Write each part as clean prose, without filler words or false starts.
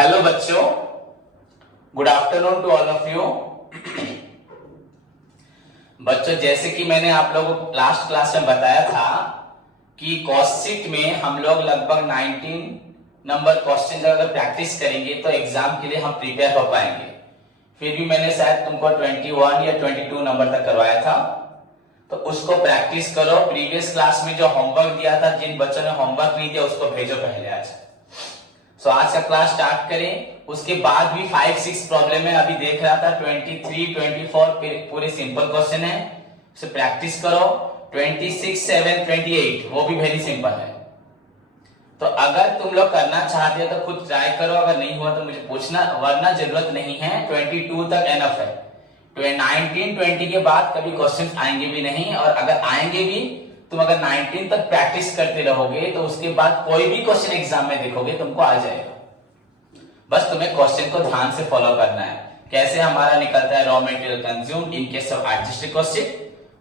Hello बच्चों, good afternoon to all of you. बच्चों, जैसे कि मैंने आप लोगों को लास्ट क्लास में बताया था कि कॉस्टिट में हम लोग लगभग 19 नंबर क्वेश्चन अगर प्रैक्टिस करेंगे तो एग्जाम के लिए हम प्रिपेयर हो पाएंगे। फिर भी मैंने शायद तुमको 21 या 22 नंबर तक करवाया था, तो उसको प्रैक्टिस करो। प्रीवियस क्लास में जो होमवर्क दिया था, जिन बच्चों ने होमवर्क नहीं दिया उसको भेजो पहले आज। सो आज का क्लास स्टार्ट करें। उसके बाद भी 5-6 प्रॉब्लम है, अभी देख रहा था 23, 24 पूरे सिंपल क्वेश्चन है, उसे प्रैक्टिस करो। 26, 7, 28 वो भी वेरी सिंपल है। तो अगर तुम लोग करना चाहते हो तो खुद ट्राई करो, अगर नहीं हुआ तो मुझे पूछना, वरना जरूरत नहीं है। 22 तक एनफ है। 19, 20 के बाद कभी क्वेश्चन आएंगे भी नहीं, और अगर आएंगे भी तुम अगर 19 तक प्रैक्टिस करते रहोगे तो उसके बाद कोई भी क्वेश्चन एग्जाम में देखोगे तुमको आ जाएगा। बस तुम्हें क्वेश्चन को ध्यान से फॉलो करना है। कैसे हमारा निकलता है raw material consume in case of adjusted cost,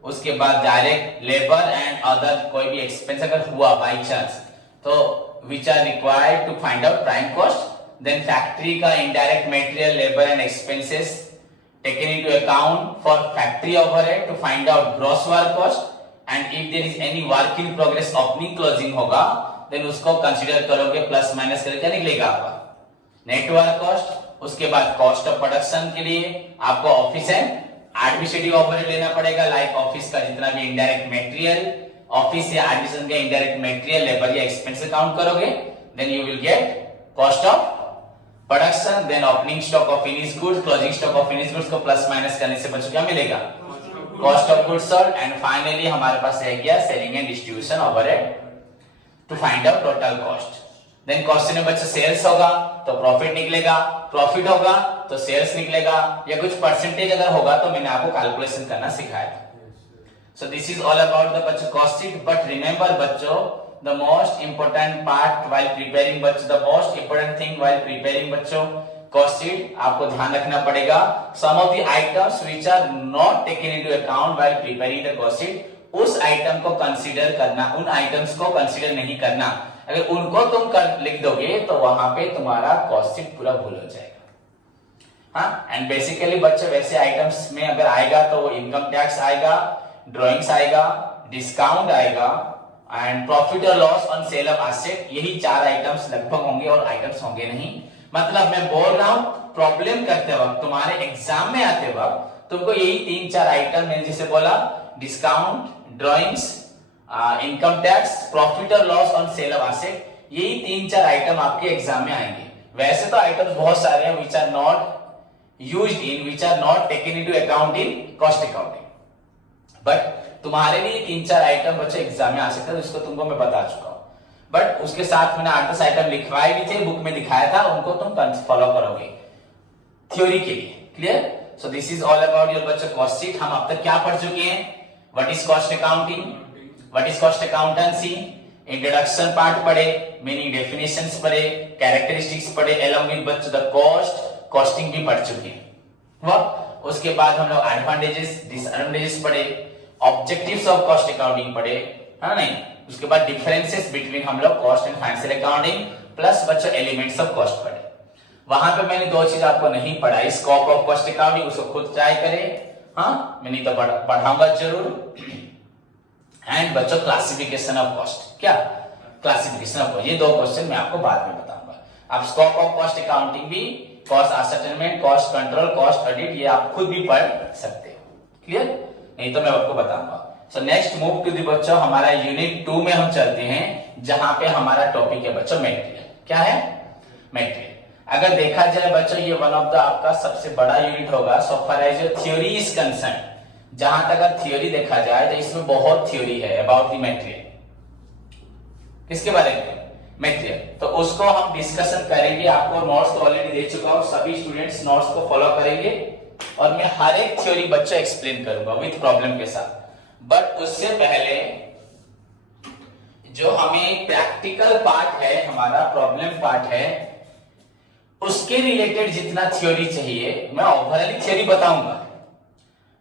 उसके बाद डायरेक्ट लेबर एंड अदर कोई भी एक्सपेंस अगर हुआ बाई चांस तो which are required to find out prime cost, then factory का indirect material, labor and expenses taken into account for factory overhead to find out gross work cost, and if there is any work in progress opening closing होगा then उसको consider करोगे, plus minus करके क्या निकलेगा आपका net work cost. उसके बाद cost of production के लिए आपको ऑफिस एंड एडमिनिस्ट्रेटिव ओवरहेड लेना पड़ेगा, लाइक ऑफिस का जितना भी इनडायरेक्ट मटेरियल, ऑफिस या एडमिशन का इनडायरेक्ट मटेरियल, लेबर या एक्सपेंस काउंट करोगे, then you will get cost of production, then opening stock of finished goods, closing stock of finished goods को प्लस माइनस करने से बच्चों क्या मिलेगा cost of goods sold, and finally हमारे पास रह गया selling and distribution overhead to find out total cost. Then question में बच्चा सेल्स होगा तो प्रॉफिट निकलेगा, प्रॉफिट होगा तो सेल्स निकलेगा, या कुछ परसेंटेज अगर होगा तो मैंने आपको कैलकुलेशन करना सिखाया था। So this is all about the बच्चों cost sheet, but remember बच्चों the most important part while preparing बच्चों, the most important thing while preparing बच्चों cost sheet आपको ध्यान रखना पड़ेगा। Some of the items which are not taken into account while preparing the cost sheet, उस item को consider करना, उन आइटम्स को कंसीडर नहीं करना। अगर उनको तुम लिख दोगे तो वहां पे तुम्हारा कॉस्ट शीट पूरा भूल हो जाएगा। हाँ, एंड बेसिकली बच्चों वैसे आइटम्स में अगर आएगा तो वो इनकम टैक्स आएगा, ड्रॉइंग्स आएगा, डिस्काउंट आएगा, एंड प्रॉफिट और loss on sale of asset. यही 4 आइटम्स लगभग होंगे और आइटम्स होंगे नहीं। मतलब मैं बोल रहा हूं प्रॉब्लम करते वक्त, तुम्हारे एग्जाम में आते वक्त तुमको यही 3-4 आइटम, मैंने जैसे बोला discount, drawings, income tax, profit और loss on sale of asset, यही 3-4 आइटम आपके एग्जाम में आएंगे। वैसे तो आइटम्स बहुत सारे हैं which are not used in, which are not taken into account in cost accounting, but तुम्हारे लिए 3-4 आइटम बच्चे एग्जाम में आ सकते हैं, जिसको तुमको मैं बता चुका हूं। बट उसके साथ मैंने 8-10 आइटम लिखवाए भी थे, बुक में दिखाया था, उनको तुम फॉलो करोगे थ्योरी के लिए। Clear? So this is all about your बच्चों कॉस्ट शीट। हम अब तक क्या पढ़ चुके हैं? What is cost accounting, what is cost accountancy, introduction part पढ़े, मीनिंग डेफिनेशंस पढ़े, कैरेक्टरिस्टिक्स पढ़े, अलॉन्ग विद बच्चों द कॉस्ट, कॉस्टिंग भी पढ़ चुके हैं। उसके बाद हम लोग एडवांटेजेस, डिसएडवांटेजेस पढ़े, ऑब्जेक्टिव्स ऑफ कॉस्ट अकाउंटिंग पढ़े, है नहीं? उसके बाद डिफरेंसेस बिटवीन हम लोग cost and financial accounting, plus बच्चों एलिमेंट्स ऑफ कॉस्ट पढ़े। वहां पे मैंने 2 चीज आपको नहीं पढ़ाई, स्कोप ऑफ कॉस्ट अकाउंटिंग, उसको खुद ट्राई करें, हाँ मैं नहीं तो पढ़ाऊंगा जरूर, एंड बच्चों क्लासिफिकेशन ऑफ कॉस्ट, क्या क्लासिफिकेशन ऑफ कॉस्ट, ये 2 क्वेश्चन मैं आपको बाद में बताऊंगा। आप स्कोप ऑफ कॉस्ट अकाउंटिंग भी, cost ascertainment, cost control, cost audit, ये आप खुद भी पढ़ सकते हो। क्लियर? नहीं तो मैं आपको बताऊंगा। So next move to the बच्चों, हमारा यूनिट 2 में हम चलते हैं, जहां पे हमारा टॉपिक है बच्चों मटेरियल। क्या है? मटेरियल। अगर देखा जाए बच्चों ये वन ऑफ द आपका सबसे बड़ा यूनिट होगा so far as your theory is concern. जहां तक अगर थ्योरी देखा जाए तो इसमें बहुत थ्योरी है अबाउट द मटेरियल। किसके बारे में? मटेरियल। तो उसको हम डिस्कशन करेंगे। आपको नोट्स तो ऑलरेडी दे चुका हूं, सभी स्टूडेंट्स नोट्स को फॉलो करेंगे और मैं हर एक थ्योरी बच्चों एक्सप्लेन करूंगा विद प्रॉब्लम के साथ। बट उससे पहले जो हमें प्रैक्टिकल पार्ट है, हमारा प्रॉब्लम पार्ट है, उसके रिलेटेड जितना थ्योरी चाहिए मैं ओवरऑल थ्योरी बताऊंगा।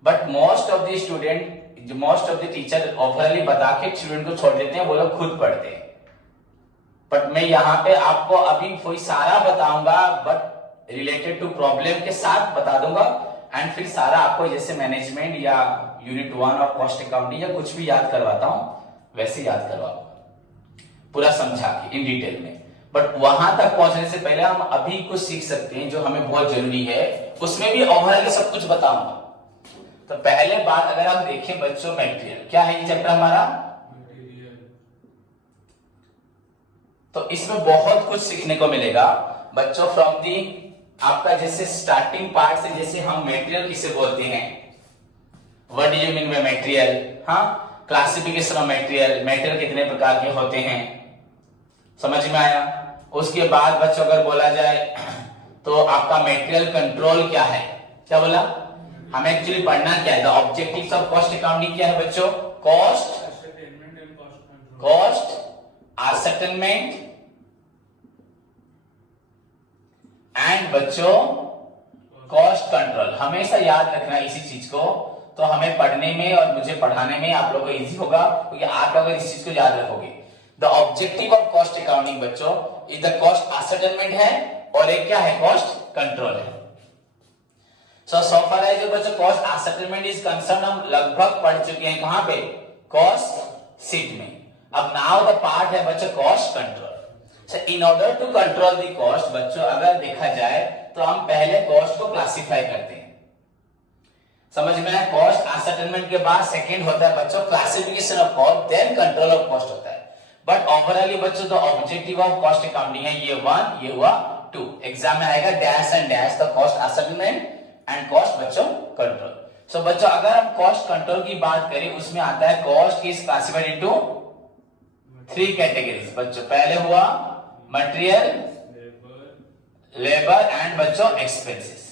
But most of the student, most of the teacher overall बता के स्टूडेंट को छोड़ देते हैं, वो लोग खुद पढ़ते हैं। बट मैं यहाँ पे आपको अभी कोई सारा बताऊंगा, बट रिलेटेड टू प्रॉब्लम के साथ बता दूंगा, एंड फिर सारा आपको जैसे मैनेजमेंट या यूनिट 1 और कॉस्ट अकाउंटिंग या कुछ भी याद करवाता हूं वैसे याद करवाऊंगा, पूरा समझा के इन डिटेल में। बट वहां तक पहुंचने से पहले हम अभी कुछ सीख सकते हैं जो हमें बहुत जरूरी है, उसमें भी ओवरऑल सब कुछ बताऊंगा। तो पहले बात अगर आप देखें बच्चों, मटेरियल क्या है ये चैप्टर हमारा, तो इसमें बहुत कुछ सीखने को मिलेगा बच्चों। फ्रॉम दी आपका जैसे स्टार्टिंग पार्ट से, जैसे हम मटेरियल किसे बोलते हैं, what do you mean by material, हाँ, क्लासिफिकेशन ऑफ मटेरियल, मटेरियल कितने प्रकार के होते हैं, समझ में आया। उसके बाद बच्चों अगर बोला जाए तो आपका मटेरियल कंट्रोल क्या है, क्या बोला, हमें एक्चुअली पढ़ना क्या है, the objectives of cost accounting क्या है बच्चों, कॉस्ट असर्टेनमेंट एंड बच्चों कॉस्ट कंट्रोल। हमेशा याद रखना इसी चीज को, तो हमें पढ़ने में और मुझे पढ़ाने में आप लोगों को इजी होगा, क्योंकि आप लोग इस चीज को याद रखोगे। The objective of cost accounting बच्चों इज द कॉस्ट असर्टेनमेंट है, और एक क्या है, कॉस्ट कंट्रोल है। सो फार एज बच्चों कॉस्ट असर्टेनमेंट इज कंसर्न हम लगभग पढ़ चुके हैं, कहां पे, कॉस्ट शीट में। अब नाउ द पार्ट है बच्चों cost control. So in order to control the cost बच्चों, अगर देखा जाए तो हम पहले कॉस्ट को क्लासिफाई करते हैं, समझ में आया। कॉस्ट असर्टेनमेंट के बाद सेकंड होता है बच्चों classification of cost, then control of cost होता है। बट ओवरऑल बच्चों the objective of cost accounting है ये 1, ये हुआ 2, एग्जाम में आएगा dash and dash, the cost ascertainment and cost बच्चों कंट्रोल। सो बच्चों अगर हम कॉस्ट कंट्रोल की बात करें, उसमें आता है cost is classified into 3 categories बच्चों। पहले हुआ मटेरियल, लेबर एंड बच्चों एक्सपेंसेस।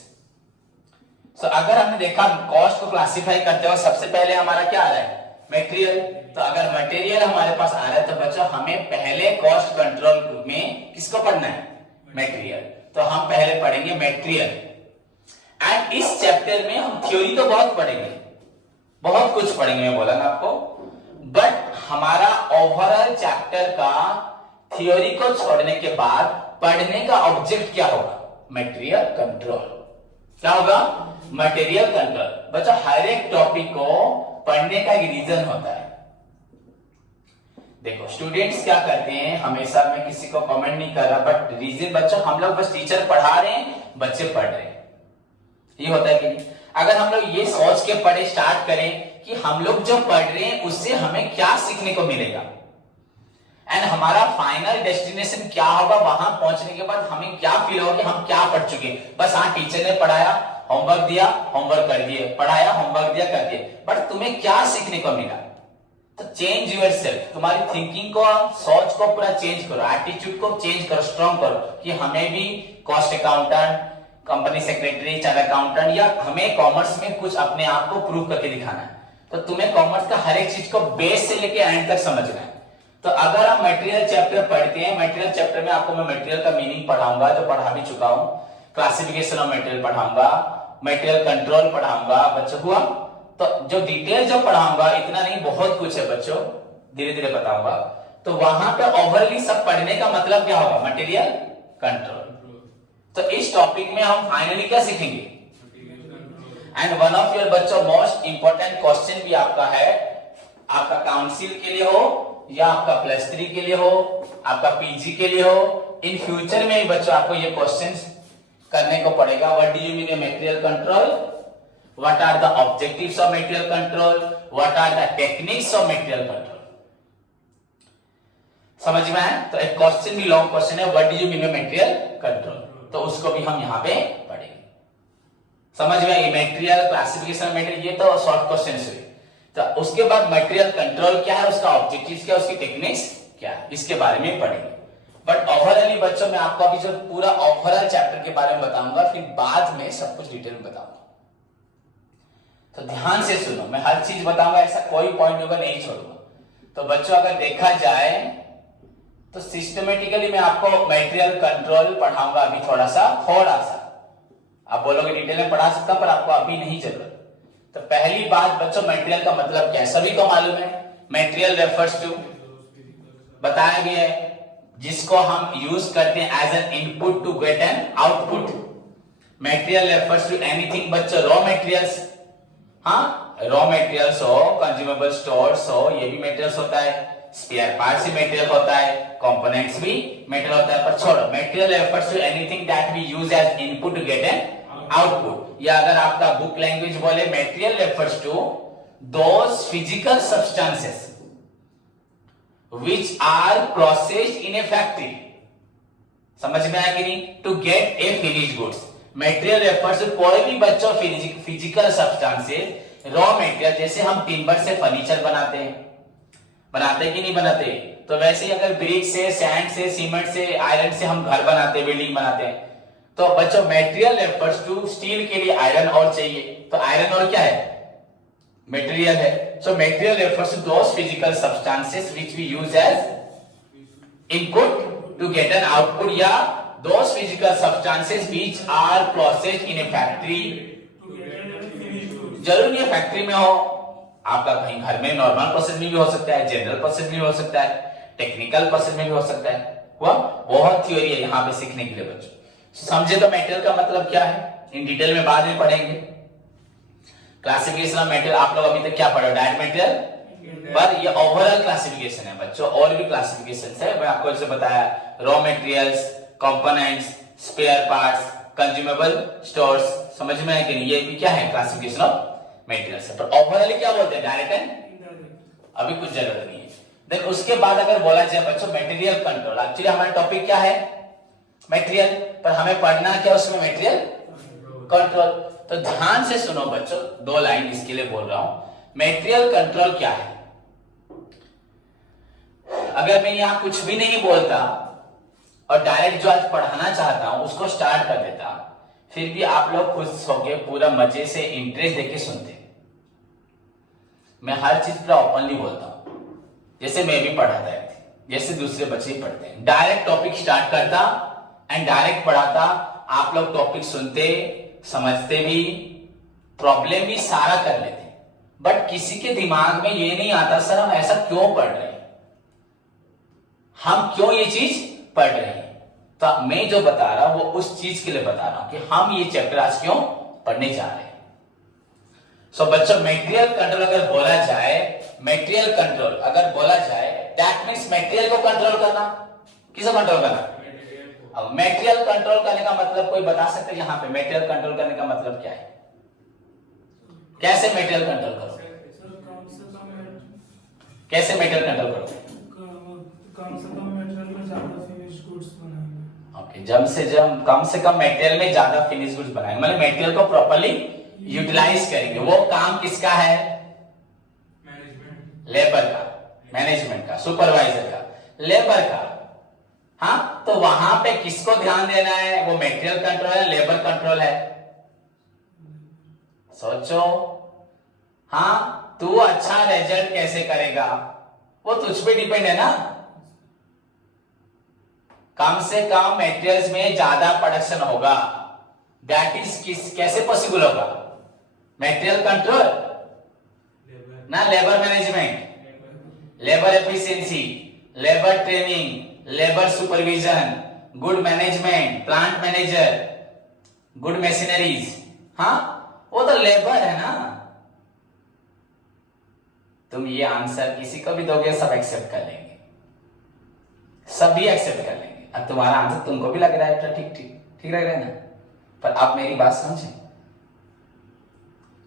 सो अगर हमने देखा कॉस्ट को क्लासिफाई करते हुए सबसे पहले हमारा क्या आ रहा है, मटेरियल। तो अगर मटेरियल हमारे पास आ रहा है तो बच्चों हमें पहले कॉस्ट कंट्रोल में किसको पढ़ना है, मटेरियल। तो हम पहले पढ़ेंगे मटेरियल, एंड इस चैप्टर में हम थ्योरी तो बहुत पढ़ेंगे, बहुत कुछ पढ़ेंगे, मैं बोला ना आपको, बट हमारा ओवरऑल चैप्टर का थ्योरी को छोड़ने के बाद पढ़ने का ऑब्जेक्ट क्या होगा, मटेरियल कंट्रोल। क्या होगा, मटेरियल कंट्रोल। बच्चों हर एक टॉपिक को पढ़ने का एक रीजन होता है। देखो स्टूडेंट्स क्या करते हैं, हमेशा मैं किसी को कमेंट नहीं कर रहा, बट रीजन बच्चों हम लोग बस टीचर पढ़ा रहे हैं, बच्चे पढ़ रहे हैं, ये होता है कि नहीं। अगर हम लोग ये सोच के पढ़े स्टार्ट करें कि हम लोग जो पढ़ रहे हैं उससे हमें क्या सीखने को मिलेगा, एंड हमारा फाइनल डेस्टिनेशन क्या होगा, वहां पहुंचने के बाद हमें क्या फील होगा कि हम क्या पढ़ चुके हैं। बस हाँ टीचर ने पढ़ाया, होमवर्क दिया, होमवर्क कर दिए, पढ़ाया, होमवर्क दिया, कर दिए, बट तुम्हें क्या सीखने को मिला। तो चेंज यूर सेल्फ, तुम्हारी थिंकिंग को, सोच को पूरा चेंज करो, एटीट्यूड को चेंज करो, स्ट्रॉन्ग करो कि हमें भी cost accountant, company secretary, chartered accountant, या हमें कॉमर्स में कुछ अपने आप को प्रूव करके दिखाना है। तो तुम्हें कॉमर्स का हर एक चीज को बेस से लेके एंड तक समझना है। तो अगर आप मटेरियल चैप्टर पढ़ते हैं, मटेरियल चैप्टर में आपको मैं मटेरियल का मीनिंग पढ़ाऊंगा, जो पढ़ा भी चुका हूं, क्लासिफिकेशन ऑफ मटेरियल पढ़ाऊंगा, मटेरियल कंट्रोल पढ़ाऊंगा बच्चों हुआ। तो जो डिटेल जो पढ़ाऊंगा, इतना नहीं बहुत कुछ है बच्चों, धीरे धीरे बताऊंगा। तो वहां पे ओवरली सब पढ़ने का मतलब क्या होगा, मटेरियल कंट्रोल। तो इस टॉपिक में हम फाइनली क्या सीखेंगे, एंड वन ऑफ योर बच्चों मोस्ट इंपॉर्टेंट क्वेश्चन भी आपका है, आपका काउंसिल के लिए हो या आपका +3 के लिए हो, आपका पीजी के लिए हो, इन फ्यूचर में बच्चों आपको ये क्वेश्चंस करने को पड़ेगा। What do you mean material control, what are the objectives of material control, what are the techniques of material control. समझ में आया। तो एक क्वेश्चन भी लॉन्ग क्वेश्चन है, what do you mean material control, तो उसको भी हम यहाँ पे पढ़ेंगे। समझ में आई, मटेरियल क्लासिफिकेशन मटेरियल, ये तो शॉर्ट क्वेश्चन हुए। तो उसके बाद मटेरियल कंट्रोल क्या है, उसका ऑब्जेक्टिव्स क्या है, उसकी टेक्निक्स क्या है, इसके बारे में पढ़ेंगे। बट ओवरऑल बच्चों में आपको अभी जो पूरा ओवरऑल चैप्टर के बारे में बताऊंगा, फिर बाद में सब कुछ डिटेल में बताऊंगा। तो ध्यान से सुनो, मैं हर चीज बताऊंगा, ऐसा कोई पॉइंट होगा नहीं छोड़ूंगा। तो बच्चों अगर देखा जाए तो सिस्टमेटिकली मैं आपको मटेरियल कंट्रोल पढ़ाऊंगा अभी थोड़ा सा। आप बोलोगे डिटेल में पढ़ा सकता, पर आपको अभी नहीं जरूरत। तो पहली बात बच्चों, मटेरियल का मतलब क्या है, सभी को मालूम है। मटेरियल रेफर्स टू, बताया गया है, जिसको हम यूज करते हैं as an input to get an output. Material refers to anything बच्चों, रॉ मटेरियल्स, हाँ रॉ मटेरियल्स हो, कंज्यूमेबल स्टोर्स हो, ये भी मटेरियल्स होता है, स्पेयर पार्ट्स भी मटेरियल होता है, कंपोनेंट्स भी मटेरियल होता है। पर छोड़ो, material refers to anything that we use as input to get an output. या अगर आपका बुक लैंग्वेज बोले, material refers to those physical substances which are processed in a factory। समझ में आया कि नहीं? To get a finish goods. Material refers to कोई भी बच्चों फिजिकल सब्सटेंसेस, रॉ मटेरियल, जैसे हम टिम्बर से फर्नीचर बनाते हैं, बनाते कि नहीं बनाते? तो वैसे ही अगर ब्रिक से, सैंड से, सीमेंट से, आयरन से हम घर बनाते हैं, बिल्डिंग बनाते हैं, तो बच्चों मटेरियल रेफर्स टू स्टील के लिए आयरन और चाहिए, तो आयरन और क्या है? मटेरियल है। So material refers to those physical substances which we use as input to get an output, या those physical substances which are processed in a factory। जरूर नहीं फैक्ट्री में हो, आपका कहीं घर में नॉर्मल प्रोसेस में भी हो सकता है, जनरल प्रोसेस में भी हो सकता है, टेक्निकल प्रोसेस में भी हो सकता है। वह बहुत थ्योरी है यहाँ पे सीखने के लिए बच्चों। समझे तो मटेरियल का मतलब क्या है, इन डिटेल में बाद में पढ़ेंगे। क्लासिफिकेशन ऑफ मटेरियल आप लोग अभी तक क्या पढ़े? डायरेक्ट मटेरियल, पर ये ओवरऑल क्लासिफिकेशन है बच्चों, और भी क्लासिफिकेशन है। मैं आपको जैसे बताया, raw materials, components, spare parts, consumable stores, समझ में है कि नहीं? ये भी क्या है? क्लासिफिकेशन ऑफ मटेरियल्स है। पर ओवरऑल क्या बोलते हैं? डायरेक्ट एंड, अभी कुछ जरूरत नहीं है। देन उसके बाद अगर बोला जाए बच्चों मटेरियल कंट्रोल, एक्चुअली हमारा टॉपिक क्या है? मटेरियल, पर हमें पढ़ना क्या उसमें? Material control. तो ध्यान से सुनो बच्चों, दो लाइन इसके लिए बोल रहा हूं। मटेरियल कंट्रोल क्या है? अगर मैं यहां कुछ भी नहीं बोलता और डायरेक्ट जो आज पढ़ाना चाहता हूं उसको स्टार्ट कर देता, फिर भी आप लोग खुश होके पूरा मजे से इंटरेस्ट देके सुनते। मैं हर चीज पूरा ओपनली बोलता हूं, जैसे मैं भी पढ़ाता है, जैसे दूसरे बच्चे भी पढ़ते हैं। डायरेक्ट टॉपिक स्टार्ट करता एंड डायरेक्ट पढ़ाता, आप लोग टॉपिक सुनते, समझते भी, प्रॉब्लम भी सारा कर लेते। बट किसी के दिमाग में ये नहीं आता, सर हम ऐसा क्यों पढ़ रहे हैं, हम क्यों ये चीज पढ़ रहे हैं? तो मैं जो बता रहा हूं वो उस चीज के लिए बता रहा हूं कि हम ये चैप्टर आज क्यों पढ़ने जा रहे हैं। सो बच्चों, मटेरियल कंट्रोल अगर बोला जाए, मटेरियल कंट्रोल अगर बोला जाए, दैट मीन्स मटेरियल को कंट्रोल करना। किसको कंट्रोल करना? अब मटेरियल कंट्रोल करने का मतलब कोई बता सकते हैं यहाँ पे? मटेरियल कंट्रोल करने का मतलब क्या है? कैसे मटेरियल कंट्रोल करो? कैसे मटेरियल कंट्रोल करो? कम से कम मटेरियल में ज्यादा फिनिश गुड्स बनाएंगे। ओके, कम से कम मटेरियल में ज्यादा फिनिश गुड्स बनाएंगे, मतलब मटेरियल को प्रॉपर्ली यूटिलाइज करेंगे। वो काम किसका है? मैनेजमेंट, लेबर का, मैनेजमेंट का, सुपरवाइजर का, लेबर का। हाँ, तो वहां पे किसको ध्यान देना है? वो मटेरियल कंट्रोल है, लेबर कंट्रोल है? सोचो। हाँ, तू अच्छा रिजल्ट कैसे करेगा वो तुझ पे डिपेंड है ना। कम से कम मटेरियल्स में ज्यादा प्रोडक्शन होगा, दैट इज कैसे पॉसिबल होगा? मटेरियल कंट्रोल ना, labour management, labour efficiency, labour training, labour supervision, good management, plant manager, good machineries. हाँ, वो तो लेबर है ना। तुम ये आंसर किसी को भी दोगे, सब एक्सेप्ट कर लेंगे, सभी एक्सेप्ट कर लेंगे। अब तुम्हारा आंसर तुमको भी लग रहा है ठीक ठीक लग रहा है ना, पर आप मेरी बात समझे।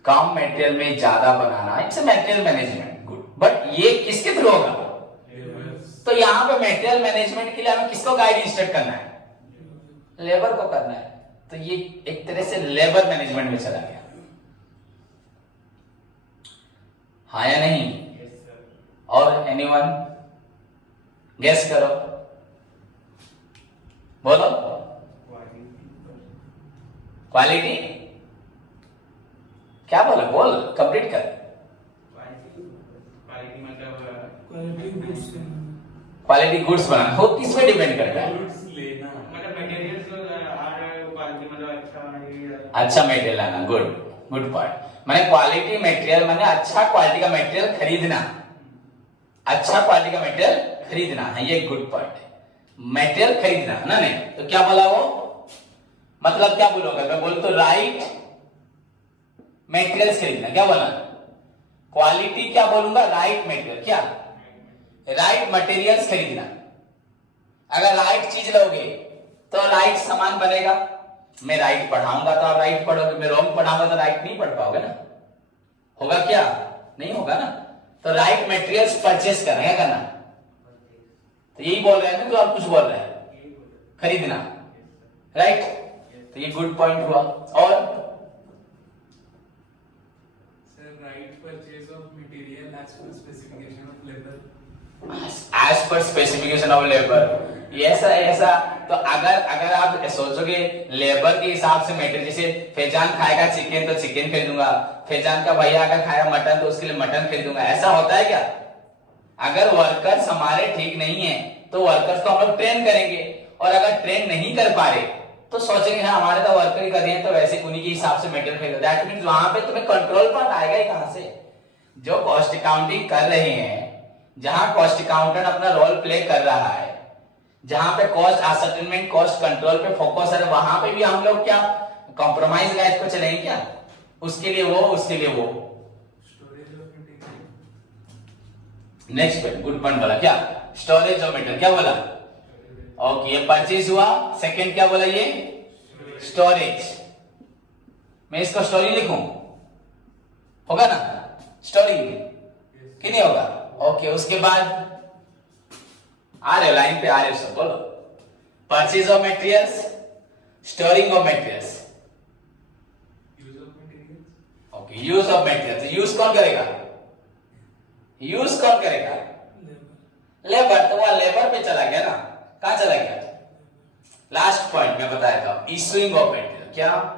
कम मटेरियल में ज्यादा बनाना, it's material management, good. But ये किसके थ्रू होगा? तो यहां पे मटेरियल मैनेजमेंट के लिए हमें किसको गाइड इंस्ट्रक्ट करना है? लेबर को करना है। तो ये एक तरह से लेबर मैनेजमेंट में चला गया। हाँ या नहीं? और एनीवन गेस करो, बोलो। क्वालिटी क्या बोला? बोल, कंप्लीट कर। क्वालिटी मतलब क्वालिटी गुड्स, क्वालिटी गुड्स बनाना हो, किस पे डिपेंड करता है? गुड्स लेना, मतलब मटेरियल्स आ रहे हो, क्वालिटी मतलब अच्छा मटेरियल लाना, गुड पार्ट। मैंने क्वालिटी मटेरियल मैंने अच्छा क्वालिटी का मटेरियल खरीदना, अच्छा क्वालिटी का मटेरियल खरीदना है, ये गुड पार्ट है। मटेरियल खरीदना ना, नहीं तो क्या बोला वो, मतलब क्या बोलूंगा मैं, बोल तो राइट मटेरियल्स खरीदना, क्या बोला, क्वालिटी क्या बोलूंगा, राइट मटेरियल, क्या राइट मटेरियल्स खरीदना। अगर राइट चीज लोगे तो राइट सामान बनेगा। मैं राइट पढ़ाऊंगा तो आप राइट पढ़ोगे, मैं रॉन्ग पढ़ाऊंगा तो राइट नहीं पढ़ पाओगे ना, होगा क्या, नहीं होगा ना। तो राइट मटेरियल्स परचेस करना, क्या करना, तो यही बोल रहे हैं ना, तो आप कुछ बोल रहे हैं, खरीदना, राइट। तो ये गुड पॉइंट हुआ। और Sir, right purchase of material as per specification of labor. As per specification of labour, ऐसा तो अगर आप सोचोगे लेबर के हिसाब से मटेरियल, जैसे फैजान खाएगा चिकन तो चिकन खरीदूंगा, फैजान का भैया अगर खाएगा मटन तो उसके लिए मटन खरीदूंगा, ऐसा होता है क्या। अगर वर्कर्स हमारे ठीक नहीं है तो वर्कर्स को हम लोग ट्रेन करेंगे, और अगर ट्रेन नहीं कर पा रहे तो सोचेंगे हाँ हमारे तो वर्कर ही कर रहे हैं तो वैसे उन्हीं के हिसाब से मटेरियल खरीदो। दैट मींस वहां पे तुम्हें कंट्रोल पार्ट आएगा ही कहां से। जो कॉस्ट अकाउंटिंग कर रहे हैं, जहां कॉस्ट अकाउंटेंट अपना रोल प्ले कर रहा है, जहां पे कॉस्ट असर्टेनमेंट कॉस्ट कंट्रोल पे फोकस है, वहां पे भी हम लोग क्या कॉम्प्रोमाइज लाइफ को चलेंगे क्या, उसके लिए वो, उसके लिए वो। नेक्स्ट पे गुड पॉइंट बोला, क्या स्टोरेज ऑफ मटेरियल, क्या बोला, ओके ये परचेज हुआ। सेकंड क्या बोला, ये स्टोरेज। मैं इसको स्टोरी लिखूं, होगा ना स्टोरी कि नहीं होगा, ओके। उसके बाद आ रहे लाइन पे, आ रहे सब बोलो, purchase of materials, storing of materials, okay use of materials. Use कौन करेगा, यूज कौन करेगा, लेबर। तो वह लेबर पे चला गया ना, कहां चला गया। लास्ट पॉइंट मैं बताया था, इशूइंग ऑफ मटेरियल, क्या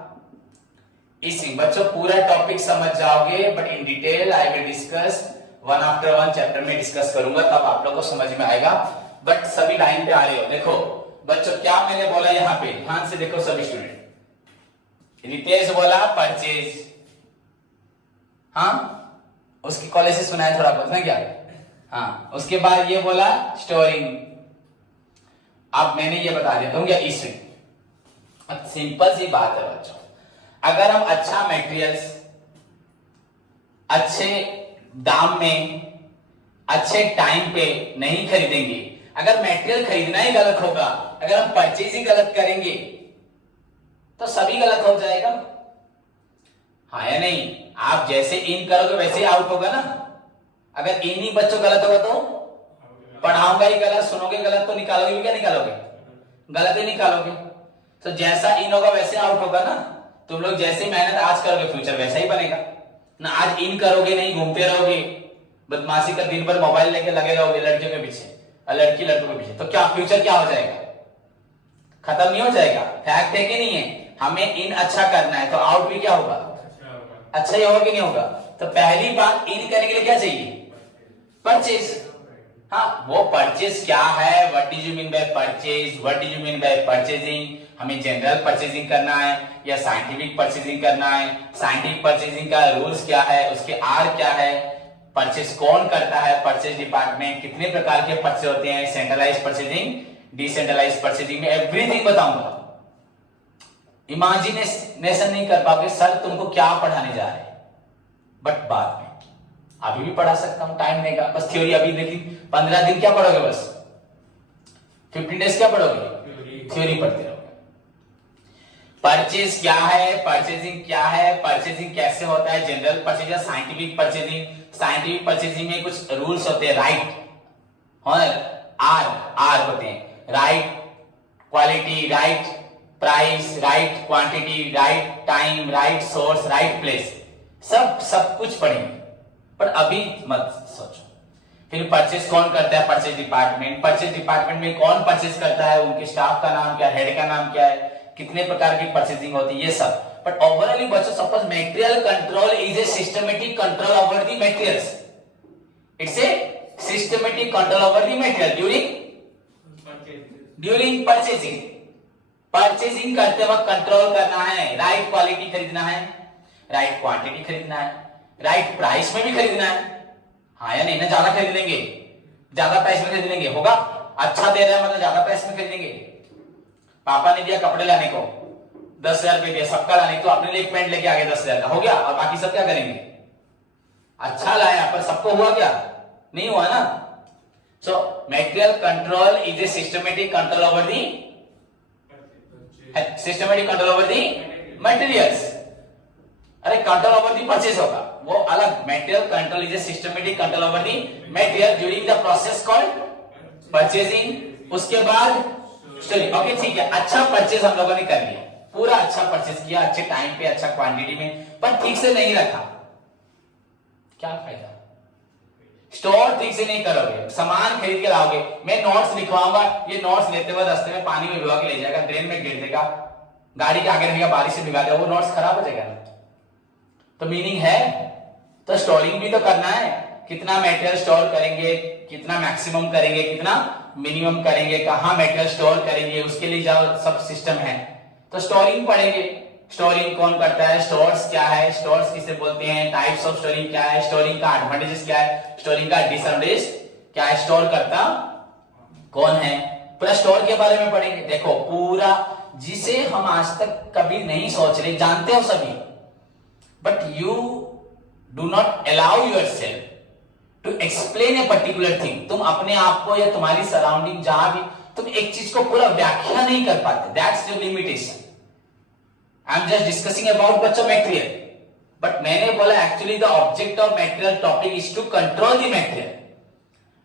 इशूइंग। बच्चों पूरा टॉपिक समझ जाओगे, but in detail I will discuss one after one chapter में डिस्कस करूंगा, तब आप लोग को समझ में आएगा। बट सभी लाइन पे आ रहे हो, देखो बच्चों क्या मैंने बोला यहाँ पे, ध्यान से देखो सभी स्टूडेंट। रितेश बोला परचेज, हाँ उसकी कॉलेज से सुना है थोड़ा बहुत ना क्या, हाँ। उसके बाद ये बोला स्टोरिंग, अब मैंने ये बता देता हूं क्या इशूइंग। सिंपल सी बात है बच्चों, अगर हम अच्छा मटेरियल्स अच्छे दाम में अच्छे टाइम पे नहीं खरीदेंगे, अगर मटेरियल खरीदना ही गलत होगा, अगर हम परचेज ही गलत करेंगे तो सभी गलत हो जाएगा, हाँ या नहीं। आप जैसे इन करोगे वैसे ही आउट होगा ना। अगर इन ही बच्चों गलत होगा तो पढ़ाऊंगा ही गलत, सुनोगे गलत तो निकालोगे भी क्या, निकालोगे गलत ही निकालोगे। तो जैसा इन होगा वैसे आउट होगा ना। तुम लोग जैसे मेहनत आज करोगे फ्यूचर वैसा ही बनेगा ना। आज इन करोगे नहीं, घूमते रहोगे बदमाशी का, दिन भर मोबाइल लेके लगे रहोगे लड़कियों के पीछे और लड़की लड़कों के पीछे, तो क्या फ्यूचर क्या हो जाएगा, खत्म नहीं हो जाएगा। फैक्ट है कि नहीं है। हमें इन अच्छा करना है तो आउट भी क्या होगा, अच्छा ही होगा कि नहीं होगा। तो पहली बात इन करने के लिए क्या चाहिए, परचेज। हाँ वो परचेज क्या है, what do you mean by purchase, what do you mean by purchasing. हमें जनरल परचेजिंग करना है या साइंटिफिक परचेजिंग करना है, साइंटिफिक परचेजिंग का रूल्स क्या है, उसके आर क्या है, परचेज कौन करता है, परचेज डिपार्टमेंट, कितने प्रकार के परचेज होते हैं, सेंट्रलाइज परचेजिंग, डिसेंट्रलाइज परचेजिंग में एवरीथिंग बताऊंगा। इमेजिनेशन नहीं कर पाओगे सर तुमको क्या पढ़ाने जा रहे हैं, बट बाद में अभी भी पढ़ा सकता हूं, टाइम देगा। बस थ्योरी अभी देखिए 15 दिन क्या पढ़ोगे, बस 15 डेज क्या पढ़ोगे, थ्योरी पढ़ते रहोगे। परचेज क्या है, परचेजिंग क्या है, परचेजिंग कैसे होता है, general purchase, scientific purchasing. Scientific purchasing में कुछ रूल्स होते हैं, राइट और आर होते हैं, right quality, right price, right quantity, right time, right source, right place, सब कुछ पढ़ेंगे, पर अभी मत सोचो। फिर परचेज कौन करता है, परचेज डिपार्टमेंट। परचेज डिपार्टमेंट में कौन परचेज करता है, उनके स्टाफ का नाम क्या, हेड का नाम क्या है, कितने प्रकार की परचेजिंग होती है, ये सब। बट ओवरऑली बच्चों suppose material control is a systematic control over the materials, it's a systematic control over the material during purchasing. Purchasing करते वक्त कंट्रोल करना है, राइट क्वालिटी खरीदना है, राइट क्वांटिटी खरीदना है, राइट प्राइस में भी खरीदना है, हाँ या नहीं ना। ज्यादा खरीद लेंगे, ज्यादा प्राइस में खरीद लेंगे, होगा अच्छा दे रहा है मतलब ज्यादा पैसे में खरीदेंगे। पापा ने दिया कपड़े लाने को 10,000 रुपए दिया सबका लाने, तो अपने लिए एक पैंट लेके आ गए 10,000 का, हो गया, और बाकी सब क्या करेंगे? अच्छा लाया पर सबको हुआ क्या? नहीं हुआ ना। So material control is a systematic control over the materials. अरे कंट्रोल ओवर दी परचेज होगा वो अलग, material control is a systematic control over the material during the process called purchasing. उसके बाद ओके ठीक है, अच्छा परचेज हम लोगों ने कर लिया, पूरा अच्छा परचेज किया, अच्छे टाइम पे, अच्छा क्वांटिटी में, पर ठीक से नहीं रखा, क्या फायदा? स्टोर ठीक से नहीं करोगे, सामान खरीद के लाओगे, मैं नोट्स लिखवाऊंगा, ये नोट्स लेते हुए रास्ते में पानी में भिगो के ले जाएगा, ड्रेन में गिर देगा, गाड़ी के आगे रहेगा, बारिश से भिगा देगा, वो नोट्स खराब हो जाएगा। तो मीनिंग है, तो स्टोरिंग भी तो करना है, कितना मटेरियल स्टोर करेंगे, कितना मैक्सिमम करेंगे, कितना मिनिमम करेंगे, कहां मटेरियल स्टोर करेंगे, उसके लिए जाओ सब सिस्टम है। तो स्टोरिंग पढ़ेंगे, स्टोरिंग कौन करता है, स्टोर्स क्या है, स्टोर्स किसे बोलते हैं, टाइप्स ऑफ स्टोरिंग क्या है, स्टोरिंग का एडवांटेजेस क्या है, स्टोरिंग का डिसएडवांटेज क्या है, स्टोर करता कौन है, पूरा स्टोर के बारे में पढ़ेंगे। देखो पूरा, जिसे हम आज तक कभी नहीं सोच रहे, जानते हो सभी, but you do not allow yourself to explain a particular thing. तुम अपने आप को या तुम्हारी सराउंडिंग जहां भी, तुम एक चीज को पूरा व्याख्या नहीं कर पाते, that's your limitation. I am just discussing about बच्चों मटेरियल, बट मैंने बोला actually the object of material topic is to control the material,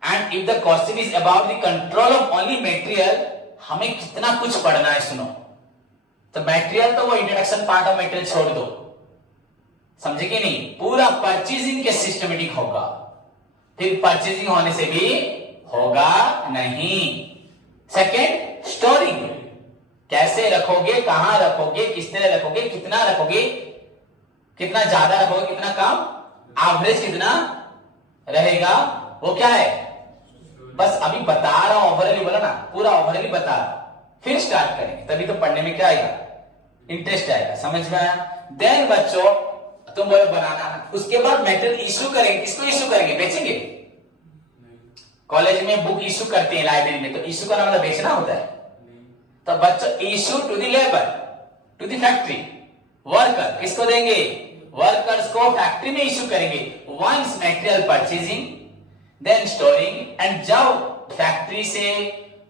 and if the question is about the control of only material, हमें कितना कुछ पढ़ना है सुनो। तो मटेरियल तो वो इंट्रोडक्शन पार्ट ऑफ मटेरियल छोड़ दो, समझे कि नहीं, पूरा परचेजिंग के सिस्टमेटिक होगा, फिर परचेजिंग होने से भी होगा नहीं। सेकेंड स्टोरिंग, कैसे रखोगे, कहां रखोगे, किस तरह रखोगे, कितना रखोगे, कितना ज्यादा रखोगे, कितना कम, एवरेज कितना रहेगा, वो क्या है, बस अभी बता रहा हूं, ओवरऑल बोला ना, पूरा ओवरऑल बता रहा, फिर स्टार्ट करेंगे, तभी तो पढ़ने में क्या आएगा, इंटरेस्ट आएगा, समझ में आया। देन बच्चों तुम बोलो बनाना, उसके बाद मटेरियल इशू करेंगे, किसको इशू करेंगे, बेचेंगे, कॉलेज में बुक इशू करते हैं लाइब्रेरी में, तो इशू का मतलब बेचना होता है। तो बच्चों issue to the labour, to the factory worker, किसको देंगे, वर्कर्स को फैक्ट्री में इशू करेंगे। Once material purchasing then storing, and जब फैक्ट्री से,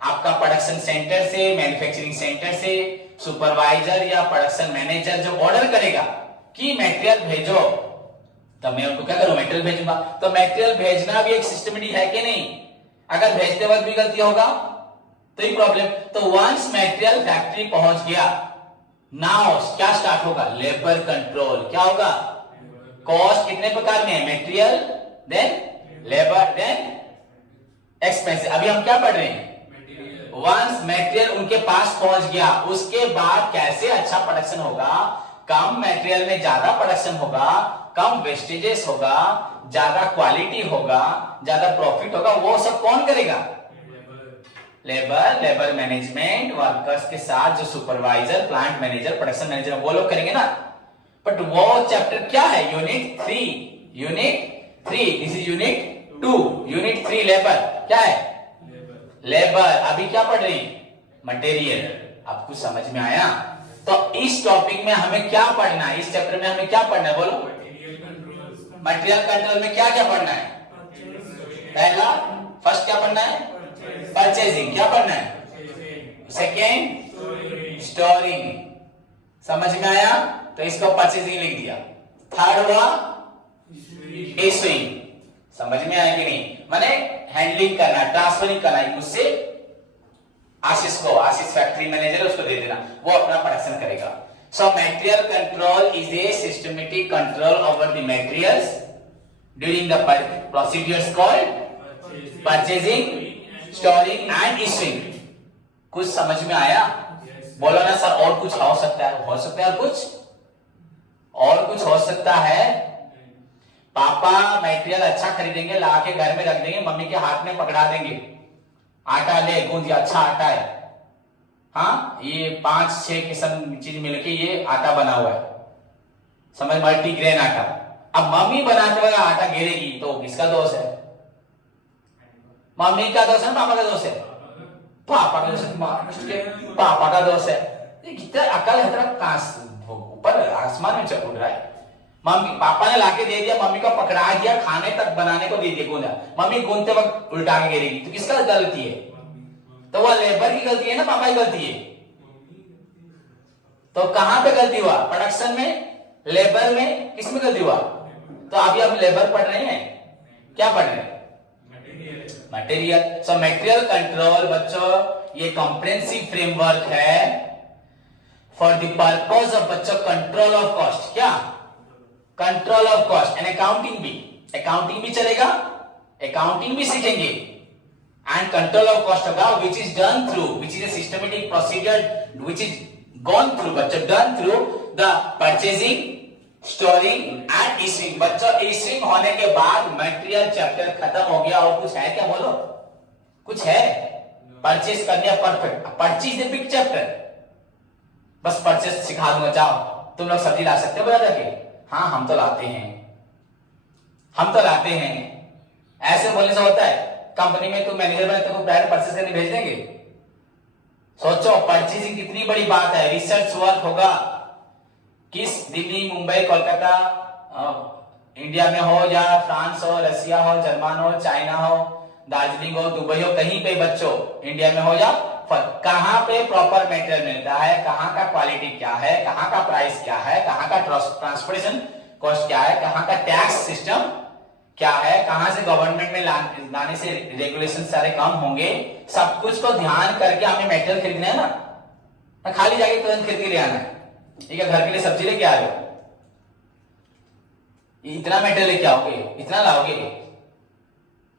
आपका प्रोडक्शन सेंटर से, मैन्युफैक्चरिंग सेंटर से सुपरवाइजर या प्रोडक्शन मैनेजर जो ऑर्डर करेगा कि मटेरियल भेजो, तो मैं उनको क्या करूं, मटेरियल भेजूंगा। तो मटेरियल भेजना भी एक सिस्टमेटिक है कि नहीं, अगर भेजते वक्त भी गलती होगा तो ही प्रॉब्लम। तो वंस मटेरियल फैक्ट्री पहुंच गया, नाउ क्या स्टार्ट होगा, लेबर कंट्रोल, क्या होगा, कॉस्ट कितने प्रकार में है, material then labour then expensive. अभी हम क्या पढ़ रहे हैं, वंस मटेरियल उनके पास पहुंच गया, उसके बाद कैसे अच्छा प्रोडक्शन होगा, कम मटेरियल में ज्यादा प्रोडक्शन होगा, कम वेस्टेजेस होगा, ज्यादा क्वालिटी होगा, ज्यादा प्रॉफिट होगा, वो सब कौन करेगा, लेबर, लेबर मैनेजमेंट, वर्कर्स के साथ जो supervisor, plant manager, production manager, वो लोग करेंगे ना। बट वो चैप्टर क्या है, unit 3, unit 3, this is unit 2, unit 3 labour, क्या है, लेबर। अभी क्या पढ़ रही, मटेरियल। आपको समझ में आया। तो इस टॉपिक में हमें क्या पढ़ना है, इस चैप्टर में हमें क्या पढ़ना है, बोलो, मटेरियल कंट्रोल में क्या क्या पढ़ना है, पहला फर्स्ट क्या पढ़ना है, परचेजिंग, क्या पढ़ना है, सेकेंड स्टोरिंग, समझ में आया। तो इसको परचेजिंग लिख दिया। थर्ड हुआ इशूइंग, समझ में आया कि नहीं, माने हैंडलिंग करना, ट्रांसफरिंग करना, मुझसे आशीष को, आशीष फैक्ट्री मैनेजर, उसको दे देना, वो अपना प्रोडक्शन करेगा। So material control is a systematic control over the materials during the procedures called purchasing, storing and issuing. कुछ समझ में आया, बोलो ना सर, और कुछ हो सकता है, हो सकता है और कुछ हो सकता है। पापा मटेरियल अच्छा खरीदेंगे, ला के घर में रख देंगे, मम्मी के हाथ में पकड़ा देंगे, आटा ले गूंद, अच्छा आटा है, हाँ ये 5-6 किस्म चीज मिलके ये आटा बना हुआ है, समझ, मल्टीग्रेन आटा। अब मम्मी बनाते हुए आटा गिरेगी तो किसका दोष है, मम्मी का दोष है, पापा का दोष है, पापा का दोष है, पापा का दोष है। ये कितना अकल है तेरा, कहां ऊपर आसमान में चढ़ उड़ रहा है। मम्मी पापा ने लाके दे दिया, मम्मी को पकड़ा दिया, खाने तक बनाने को दे दिया गूंदा, मम्मी गूंदते वक्त उल्टा के गिरेगी, तो किसका गलती है? तो वह लेबर की गलती है ना, पापा की गलती है? तो कहां पे गलती हुआ? प्रोडक्शन में, लेबर में, किसमें गलती हुआ? तो अभी हम लेबर पढ़ रहे हैं, क्या पढ़ रहे हैं? मटेरियल। सो मटेरियल कंट्रोल बच्चों ये कॉम्प्रिहेंसिव फ्रेमवर्क है फॉर द पर्पस ऑफ बच्चों कंट्रोल ऑफ कॉस्ट। क्या? Control of cost and accounting भी चलेगा, अकाउंटिंग भी सीखेंगे एंड कंट्रोल ऑफ कॉस्ट होगा, which is done through, which is a systematic procedure which is gone through बच्चों, done through the purchasing, storing and issuing. बच्चों issuing होने के बाद मटेरियल चैप्टर खत्म हो गया। और कुछ है क्या? बोलो, कुछ है? परचेज करने perfect, purchase a big chapter, बस परचेज सिखा दूंगा, जाओ तुम लोग सब्जी ला सकते हो बता के? हाँ हम तो लाते हैं, हम तो लाते हैं। ऐसे बोलने से होता है? कंपनी में तुम मैनेजर बने तो डायरेक्ट परचेज करने भेज देंगे? सोचो परचेजिंग कितनी बड़ी बात है, रिसर्च वर्क होगा। किस दिल्ली, मुंबई, कोलकाता, इंडिया में हो या फ्रांस हो, रसिया हो, जर्मन हो, चाइना हो, दार्जिलिंग हो, दुबई हो, कहीं पे बच्चों इंडिया में हो या कहां पे प्रॉपर मटेरियल मिलता है, कहां का क्वालिटी क्या है, कहां का प्राइस क्या है, कहां का ट्रांसपोर्टेशन कॉस्ट क्या है, कहां का टैक्स सिस्टम क्या है, कहां से गवर्नमेंट में लाने से रेगुलेशन सारे कम होंगे, सब कुछ को ध्यान करके हमें मटेरियल खरीदना है ना, खाली जाके तुरंत खरीद के ले आना है। ठीक है, घर के लिए सब्जी लेके आ रहे हो, इतना मटेरियल लेके आओगे, इतना लाओगे,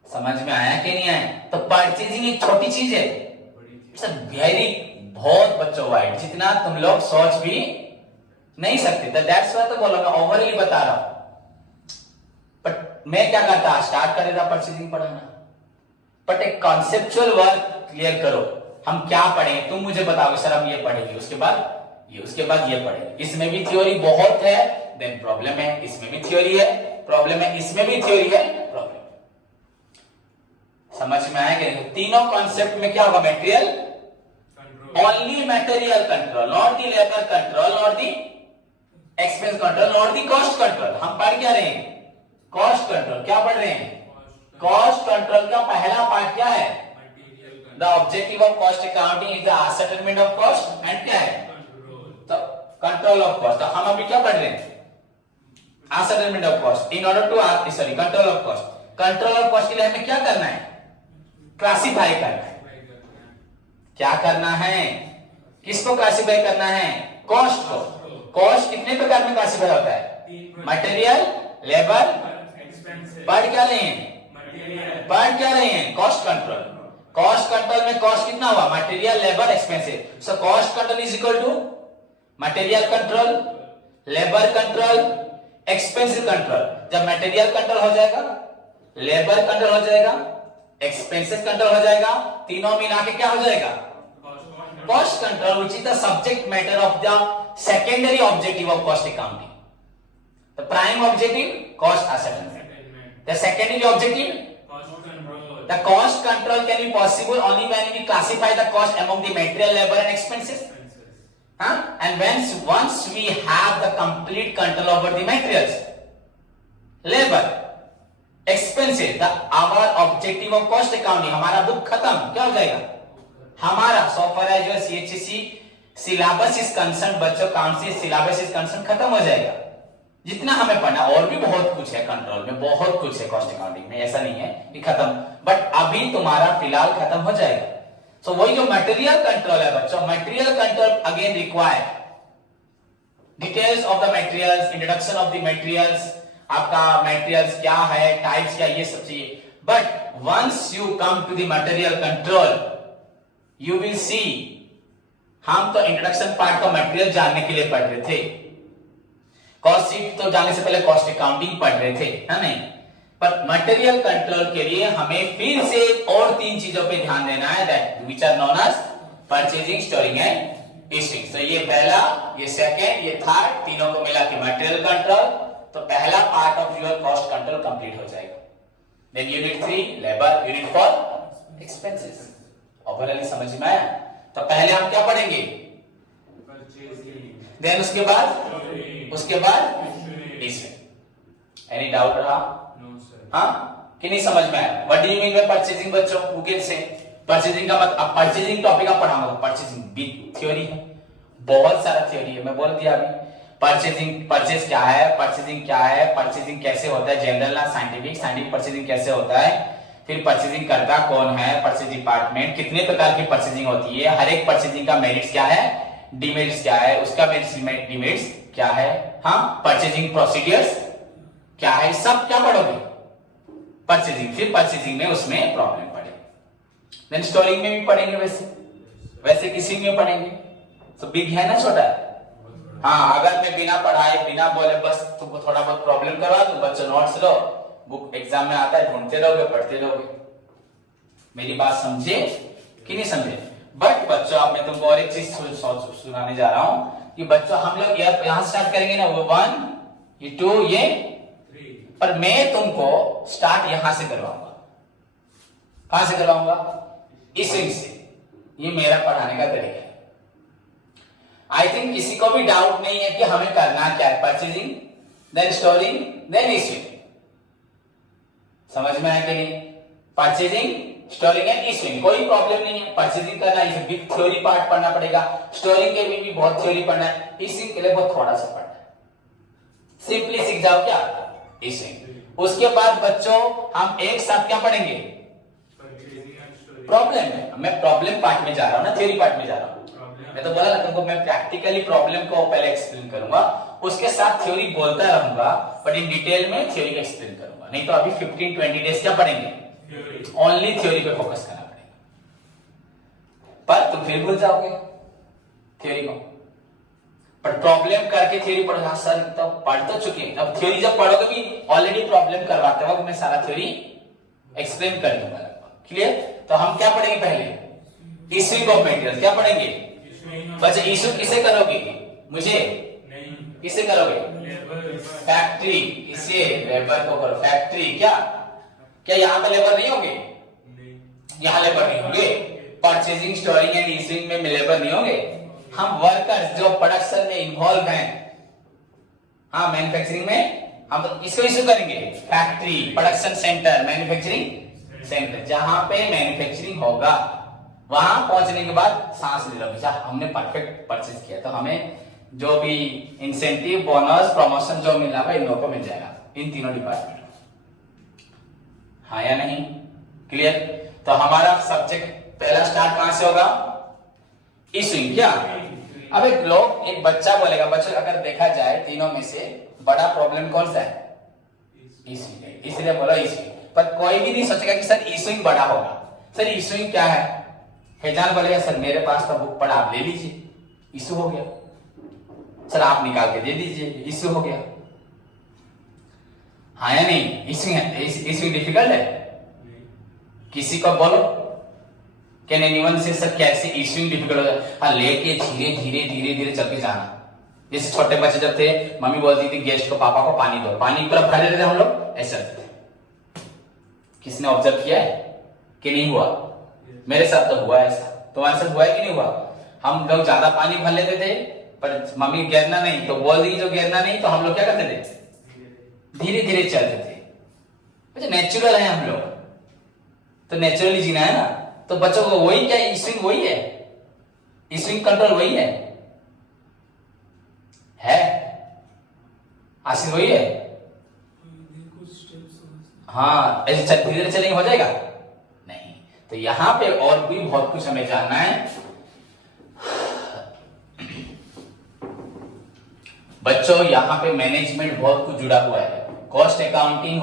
समझ में आया कि नहीं आया? तो परचेजिंग एक छोटी चीज है, वेरी बहुत बच्चों वाइड, जितना तुम लोग सोच भी नहीं सकते। दैट्स व्हाई तो बोलो मैं ओवरली बता रहा हूं। बट मैं क्या करता, स्टार्ट कर देता परचेजिंग पढ़ाना, बट एक कॉन्सेप्चुअल वर्क क्लियर करो। हम क्या पढ़ेंगे, तुम मुझे बताओगे सर हम ये पढ़ेंगे, उसके बाद ये, उसके बाद ये पढ़ेंगे। इसमें भी थ्योरी बहुत है, देन प्रॉब्लम है, इसमें भी थ्योरी है, प्रॉब्लम है, इसमें भी थ्योरी है, प्रॉब्लम। समझ में आया कि तीनों कॉन्सेप्ट में क्या होगा? Material, only material control, not the labour control, not the expense control, not the cost control. हम पढ़ क्या रहे हैं? Cost control. क्या पढ़ रहे हैं? कॉस्ट कंट्रोल का पहला पार्ट क्या है? The objective of cost accounting is the ascertainment of cost and क्या है? तो कंट्रोल ऑफ कॉस्ट। हम अभी क्या पढ़ रहे हैं? Ascertainment of cost in order to sorry control of cost. Control of cost के लिए हमें क्या करना है? क्लासिफाई करना है। क्या करना है? किसको क्लासिफाई करना है? कॉस्ट को। कॉस्ट कितने प्रकार में क्लासिफाई होता है? मटेरियल, लेबर, पढ़ क्या रहे हैं? पढ़ क्या रहे हैं? Cost control. कॉस्ट कंट्रोल में कॉस्ट कितना हुआ? Material, labour, expensive. So cost control is equal to material control, labour control, expensive control. जब मटेरियल कंट्रोल हो जाएगा, लेबर कंट्रोल हो जाएगा, एक्सपेंसेस कंट्रोल हो जाएगा, तीनों मिला के क्या हो जाएगा? Cost control, which is the subject matter of the secondary objective of cost accounting. The prime objective cost ascertainment, the secondary objective the cost control can be possible only when we classify the cost among the material, labor and expenses. And once we have the complete control over the materials, labor, expenses, our objective of cost accounting, हमारा book खत्म, क्या हो जाएगा? हमारा so far as your CHSE syllabus is concerned, बच्चों council syllabus is concerned, खत्म हो जाएगा। जितना हमें पढ़ना, और भी बहुत कुछ है कंट्रोल में, बहुत कुछ है कॉस्ट अकाउंटिंग में, ऐसा नहीं है कि खत्म, बट अभी तुम्हारा फिलहाल खत्म हो जाएगा। सो वही जो मटेरियल कंट्रोल है बच्चों, material control again require details of the materials, introduction of the materials, आपका मटेरियल्स क्या है, टाइप्स क्या, ये सब चाहिए। But once you come to the material control you will see, हम तो इंट्रोडक्शन पार्ट का मटेरियल जानने के लिए पढ़ रहे थे, कॉस्ट शीट तो जाने से पहले कॉस्ट अकाउंटिंग पढ़ रहे थे, है नहीं? पर मटेरियल कंट्रोल के लिए हमें फिर से और तीन चीजों पे ध्यान देना है, that which are known as purchasing, storing and issuing. तो ये पहला, ये सेकंड, ये थर्ड, तीनों को मिला के मटेरियल कंट्रोल। तो पहला part of your cost control complete हो जाएगा। Then unit 3 labour, unit 4 expenses. Overall समझ में आया? तो पहले हम क्या पढ़ेंगे, देन उसके बाद इसमें एनी डाउट रहा? हाँ कि नहीं समझ में आया? What do you mean by purchasing बच्चों? हु कैन से परचेजिंग का मतलब? अब परचेजिंग टॉपिक आप पढ़ाऊंगा, परचेजिंग बिग थ्योरी है, बहुत सारा थ्योरी है, मैं बोल दिया अभी। परचेज क्या है, परचेजिंग क्या है, परचेजिंग कैसे होता है, जनरल ना साइंटिफिक परचेजिंग कैसे होता है, फिर परचेजिंग करता कौन है, परचेज डिपार्टमेंट, कितने प्रकार की परचेजिंग होती है, हर एक परचेजिंग का मेरिट्स क्या है, डिमेरिट्स क्या है, उसका मेरिट्स डिमेरिट्स क्या है, हाँ परचेजिंग प्रोसीडियर्स क्या है, सब क्या पढ़ोगे परचेजिंग। फिर परचेजिंग में उसमें प्रॉब्लम पड़ेगी, देन स्टोरिंग में भी पढ़ेंगे, वैसे किसी में पढ़ेंगे। तो बिग है ना छोटा है? हाँ अगर मैं बिना पढ़ाए बिना बोले बस तुमको थोड़ा बहुत प्रॉब्लम करवा दूं, बच्चों नोट्स लो, बुक एग्जाम में आता है ढूंढते रहोगे, पढ़ते रहोगे। मेरी बात समझे कि नहीं समझे? बट बच्चों अब मैं तुमको और एक चीज सुनाने जा रहा हूं कि बच्चों हम लोग यहां स्टार्ट करेंगे ना, वो 1 ये 2 ये 3, पर मैं तुमको स्टार्ट यहां से करवाऊंगा। कहां से करवाऊंगा? इस विंग से। ये मेरा पढ़ाने का तरीका है। आई थिंक किसी को भी डाउट नहीं है कि हमें करना क्या है, purchasing then storing then issuing. समझ में आया कि नहीं? परचेजिंग स्टोरिंग एंड इश्यूइंग, कोई प्रॉब्लम नहीं है। परचेजिंग करना इसे बिग थ्योरी पार्ट पढ़ना पड़ेगा, स्टोरिंग के भी बहुत थ्योरी पढ़ना है, इश्यूइंग के लिए बहुत थोड़ा सा पढ़ना है। सिंपली सीख जाओ क्या इश्यूइंग। उसके बाद बच्चों हम एक साथ क्या पढ़ेंगे? प्रॉब्लम है। मैं प्रॉब्लम पार्ट में जा रहा हूं ना, थ्योरी पार्ट में जा रहा हूं। मैं तो बोला ना तुमको, मैं प्रैक्टिकली प्रॉब्लम को पहले एक्सप्लेन करूंगा, उसके साथ थ्योरी बोलता रहूंगा, बट इन डिटेल में थ्योरी को एक्सप्लेन करूंगा। नहीं तो अभी 15-20 डेज क्या पढ़ेंगे? ओनली थ्योरी पे फोकस करना पड़ेगा, पर तुम फिर भूल जाओगे थ्योरी को। पर प्रॉब्लम करके थ्योरी पढ़ा सर, तो पढ़ तो चुके, अब थ्योरी जब पढ़ोगे भी ऑलरेडी प्रॉब्लम करवाते वक्त मैं सारा थ्योरी एक्सप्लेन कर दूंगा। क्लियर? तो हम क्या पढ़ेंगे पहले? Issuing of material. क्या पढ़ेंगे बच्चे? इश्यू किसे करोगे? मुझे नहीं, किसे करोगे? फैक्ट्री। किसे? लेबर को करो। फैक्ट्री क्या यहाँ पे लेबर नहीं होंगे? यहाँ लेबर नहीं होंगे। परचेजिंग स्टोरिंग एंड इश्यूइंग में लेबर नहीं होंगे। हम वर्कर्स जो प्रोडक्शन में इन्वॉल्व हैं, हाँ मैन्युफैक्चरिंग में, हम तो इसको इश्यू करेंगे। Factory, production centre, manufacturing centre, जहां पे मैन्युफैक्चरिंग होगा वहां पहुंचने के बाद सांस ले लो, भैया हमने परफेक्ट परचेज किया, तो हमें जो भी इंसेंटिव, बोनस, प्रमोशन जो मिलना है इन लोगों को मिल जाएगा, इन तीनों डिपार्टमेंट। हाँ या नहीं? क्लियर? तो हमारा सब्जेक्ट पहला स्टार्ट कहां से होगा? इश्यूइंग। क्या? अब एक बच्चा बोलेगा, बच्चों अगर देखा जाए तीनों में से बड़ा प्रॉब्लम कौन सा है? इश्यूइंग। इसलिए बोलो इश्यूइंग। पर कोई भी नहीं सोचेगा कि सर इश्यूइंग बड़ा होगा। सर इश्यूइंग क्या है? फैजान बोलेगा सर मेरे पास तो बुक पड़ा, आप ले लीजिए, इश्यू हो गया। सर आप निकाल के दे दीजिए, इश्यू हो गया। हाँ या नहीं? इश्यूइंग डिफिकल्ट है? किसी को बोलो, कैन एनीवन से सर कैसे इश्यूइंग डिफिकल्ट हो जाए? हाँ, लेके धीरे धीरे चल के जाना। जैसे छोटे बच्चे जब थे, मम्मी बोलती थी गेस्ट को, पापा को पानी दो, पानी पूरा भर देते हम लोग, ऐसे चलते थे। किसने ऑब्जर्व किया है कि नहीं हुआ? मेरे साथ तो हुआ ऐसा, तुम्हारे साथ हुआ है कि नहीं हुआ? हम लोग ज्यादा पानी भर लेते थे, पर मम्मी गिरना नहीं तो बोल दी, जो गिरना नहीं तो हम लोग क्या करते थे? धीरे धीरे चलते थे। नेचुरल है हम लोग, तो नेचुरली जीना है ना। तो बच्चों को वही क्या, इश्यूइंग वही है, इश्यूइंग कंट्रोल वही है आशीष वही है। हाँ ऐसे धीरे धीरे चलेंगे हो जाएगा नहीं। तो यहां पे और भी बहुत कुछ हमें जानना है बच्चों। यहां पे मैनेजमेंट बहुत कुछ जुड़ा हुआ है। कॉस्ट अकाउंटिंग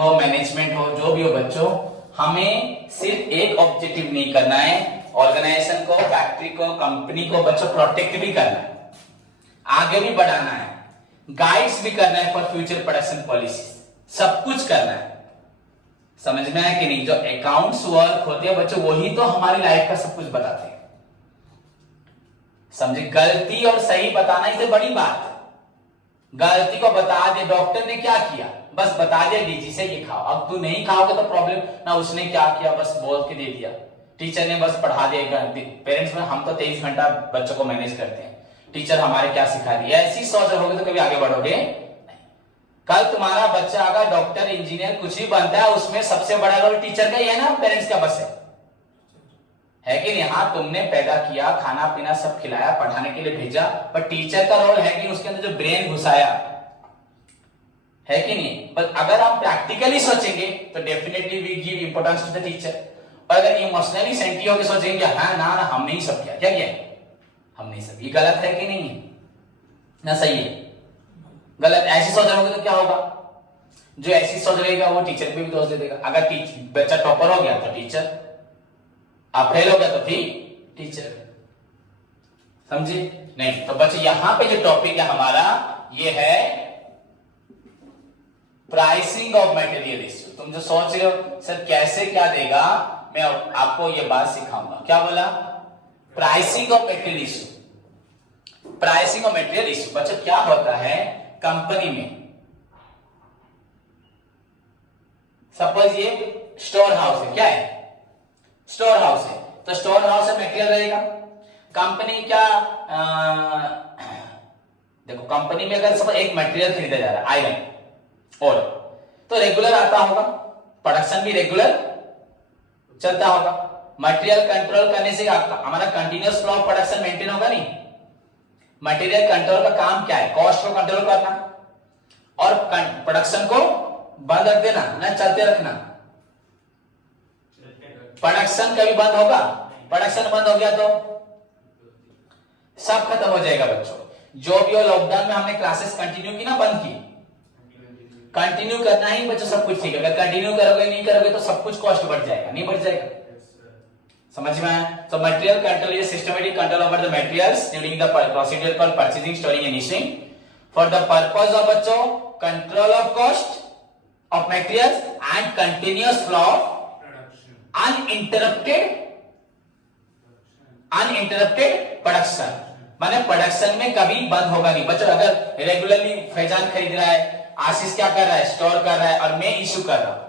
हो, मैनेजमेंट हो, जो भी हो बच्चों, हमें सिर्फ एक ऑब्जेक्टिव नहीं करना है, ऑर्गेनाइजेशन को, फैक्ट्री को, कंपनी को बच्चों प्रोटेक्ट भी करना है, आगे भी बढ़ाना है, गाइड्स भी करना है फॉर फ्यूचर प्रोडक्शन पॉलिसी, सब कुछ करना है। समझ में आया कि नहीं? जो अकाउंट्स वर्क होते हैं बच्चों, वही तो हमारी लाइफ का सब कुछ बताते हैं। समझे? गलती और सही बताना इससे बड़ी बात। गलती को बता दे, डॉक्टर ने क्या किया, बस बता दिया डीजी से ये खाओ, अब तू नहीं खाओगे तो प्रॉब्लम ना, उसने क्या किया बस बोल के दे दिया, टीचर ने बस पढ़ा दिया। पेरेंट्स में हम तो 23 घंटा बच्चों को मैनेज करते हैं, टीचर हमारे क्या सिखा दिया, ऐसी सोच रहोगे तो कभी आगे बढ़ोगे नहीं। कल तुम्हारा बच्चा अगर डॉक्टर इंजीनियर कुछ भी बनता है, उसमें सबसे बड़ा रोल टीचर का ही है ना, पेरेंट्स का बस है कि नहीं? हाँ, तुमने पैदा किया, खाना पीना सब खिलाया, पढ़ाने के लिए भेजा, पर टीचर का रोल है कि उसके अंदर जो ब्रेन घुसाया, है कि नहीं? बट अगर हम प्रैक्टिकली सोचेंगे तो definitely we give importance to the teacher. और अगर इमोशनली सेंटी होकर सोचेंगे कि हाँ ना हमने ही सब किया, क्या किया हमने सब, ये गलत है कि नहीं है ना? सही है, गलत। ऐसी सोच रहोगे तो क्या होगा? जो ऐसी सोच रहेगा वो टीचर पे भी दोष दे देगा। अगर बच्चा टॉपर हो गया तो टीचर, आप फेल हो गया तो फिर टीचर, समझे नहीं? तो बच्चे यहां पे जो टॉपिक है हमारा ये है प्राइसिंग ऑफ मटेरियल इश्यू। तुम जो सोच रहे हो सर कैसे क्या देगा, मैं आपको ये बात सिखाऊंगा। क्या बोला? Pricing of material issue. Pricing of material issue बच्चों क्या होता है कंपनी में, सपोज ये स्टोर हाउस है, क्या है? स्टोर हाउस है, तो स्टोर हाउस में मटेरियल रहेगा। कंपनी क्या देखो, कंपनी में अगर सब एक मटेरियल खरीदा जा रहा है आयरन, और तो रेगुलर आता होगा, प्रोडक्शन भी रेगुलर चलता होगा। मटेरियल कंट्रोल करने से हमारा continuous flow of production maintain होगा नहीं। मटेरियल कंट्रोल का काम क्या है? कॉस्ट को कंट्रोल करना और प्रोडक्शन को बंद रख देना, ना चलते रखना। प्रोडक्शन कभी बंद होगा? प्रोडक्शन बंद हो गया तो सब खत्म हो जाएगा बच्चों। जो भी हो, लॉकडाउन में हमने क्लासेस कंटिन्यू की ना बंद की, कंटिन्यू करना ही बच्चों, सब कुछ ठीक है। अगर कंटिन्यू करोगे नहीं करोगे तो सब कुछ कॉस्ट बढ़ जाएगा, नहीं बढ़ जाएगा? समझ में आया? तो material control is systematic control over the materials during the procedure called purchasing, storing and issuing for the purpose of बच्चों control of cost of materials and continuous flow of uninterrupted production. माने production में कभी बंद होगा नहीं बच्चों। अगर regularly Faizan खरीद रहा है, आशीष क्या कर रहा है? स्टोर कर रहा है, और मैं इशू कर रहा हूं,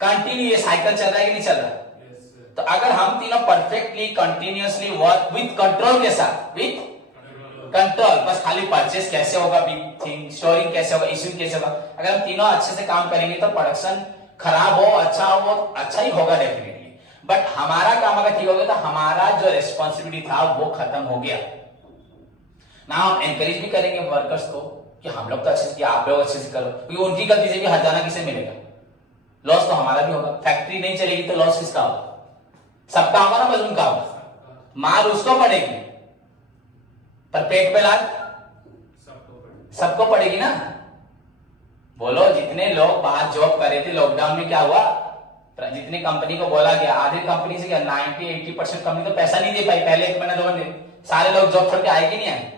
कंटिन्यू ये साइकिल चल रहा है कि नहीं चल रहा? तो अगर हम तीनों perfectly continuously work with control के साथ, विथ कंट्रोल, बस खाली परचेस कैसे होगा, स्टोरिंग कैसे होगा, इशूइंग कैसे होगा, अगर हम तीनों अच्छे से काम करेंगे तो प्रोडक्शन खराब हो अच्छा हो अच्छा ही होगा डेफिनेटली। बट हमारा काम अगर ठीक हो गया तो हमारा जो रेस्पॉन्सिबिलिटी था वो खत्म हो गया ना। हम एनकरेज भी करेंगे वर्कर्स को कि हम लोग तो अच्छे से किया, आप लोग अच्छे से करो, क्योंकि उनकी गलती से भी हर्जाना किसे मिलेगा? लॉस तो हमारा भी होगा। फैक्ट्री नहीं चलेगी तो लॉस किसका होगा? सबका होगा ना, बस उनका होगा। मार उसको पड़ेगी पर पेट पे लात सबको पड़ेगी ना। बोलो, जितने लोग बाहर जॉब कर रहे थे लॉकडाउन में क्या हुआ? जितनी कंपनी को बोला गया, आधे कंपनी से क्या 90-80% कंपनी तो पैसा नहीं दे पाई पहले 1 महीना 2 महीने। सारे लोग जॉब छोड़ के आए कि नहीं आए?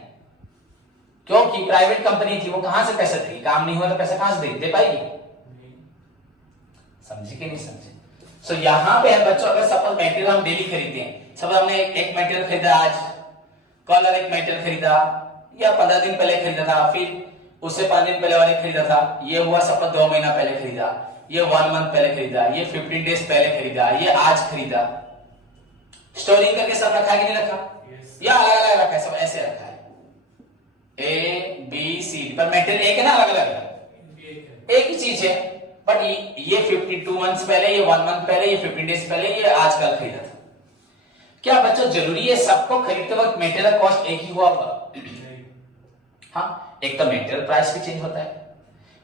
क्योंकि प्राइवेट कंपनी थी, वो कहां से पैसा देगी? काम नहीं हुआ तो पैसा कहां से दे पाएगी? समझे कि नहीं समझे? सो यहां पे है बच्चों, अगर सपोज मटेरियल हम डेली खरीदते हैं, सपोज हमने एक मटेरियल खरीदा आज, कल और एक मटेरियल खरीदा, या 15 दिन पहले खरीदा था, फिर उससे 5 दिन पहले और एक खरीदा था, ये हुआ सपोज 2 महीना पहले खरीदा, ये 1 मंथ पहले खरीदा, ये 15 डेज पहले खरीदा, ये आज खरीदा। स्टोरिंग करके सब रखा है कि नहीं रखा? या अलग अलग रखा है? सब ऐसे रखा है A B C, पर मटेरियल एक है ना, अलग अलग एक ही चीज है। बट ये 52 मंथ्स पहले, ये 1 मंथ पहले, ये 15 डेज पहले, ये आज कल खरीदा था। क्या बच्चों जरूरी है सबको खरीदते वक्त मटेरियल कॉस्ट एक ही हुआ होगा? हाँ, एक तो मटेरियल प्राइस भी चेंज होता है,